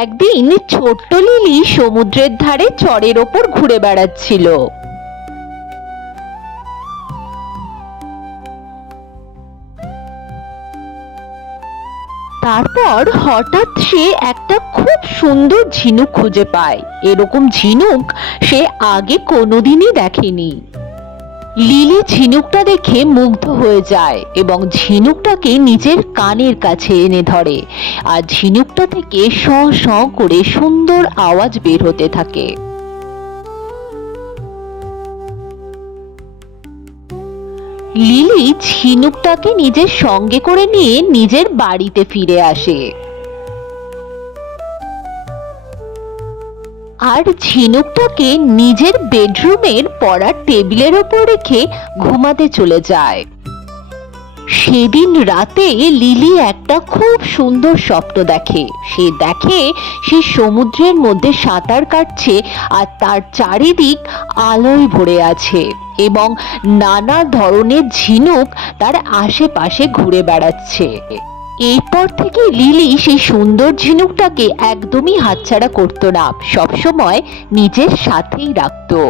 একদিন ছোট্ট লিলি সমুদ্রের ধারে চরের ওপর ঘুরে বেড়াচ্ছিল। তারপর হঠাৎ সে একটা খুব সুন্দর ঝিনুক খুঁজে পায়। এরকম ঝিনুক সে আগে কোনোদিনই দেখেনি। লিলি ঝিনুকটা দেখে মুগ্ধ হয়ে যায় এবং ঝিনুকটাকে নিজের কানের কাছে এনে ধরে, আর ঝিনুকটা থেকে শ শ করে সুন্দর আওয়াজ বের হতে থাকে। লিলি ঝিনুকটাকে নিজের সঙ্গে করে নিয়ে নিজের বাড়িতে ফিরে আসে আর ঝিনুকটাকে নিজের বেডরুমের পড়ার টেবিলের ওপর রেখে ঘুমাতে চলে যায়। সেদিন রাতে লিলি একটা খুব সুন্দর স্বপ্ন দেখে। সে দেখে সে সমুদ্রের মধ্যে সাঁতার কাটছে আর তার চারিদিক আলোয় ভরে আছে এবং নানা ধরনের ঝিনুক তার আশেপাশে ঘুরে বেড়াচ্ছে। এরপর থেকে লিলি সেই সুন্দর ঝিনুকটাকে একদমই হাতছাড়া করতো না, সবসময় নিজের সাথেই রাখতো।